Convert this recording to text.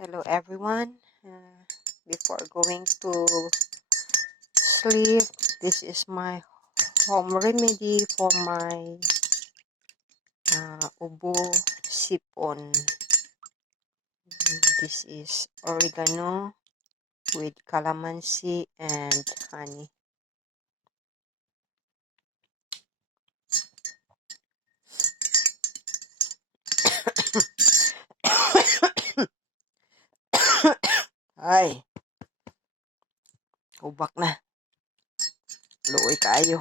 Hello everyone. Before going to sleep, this is my home remedy for my ubo sipon. This is oregano with calamansi and honey. Ay, ubak na. Luoy kayo.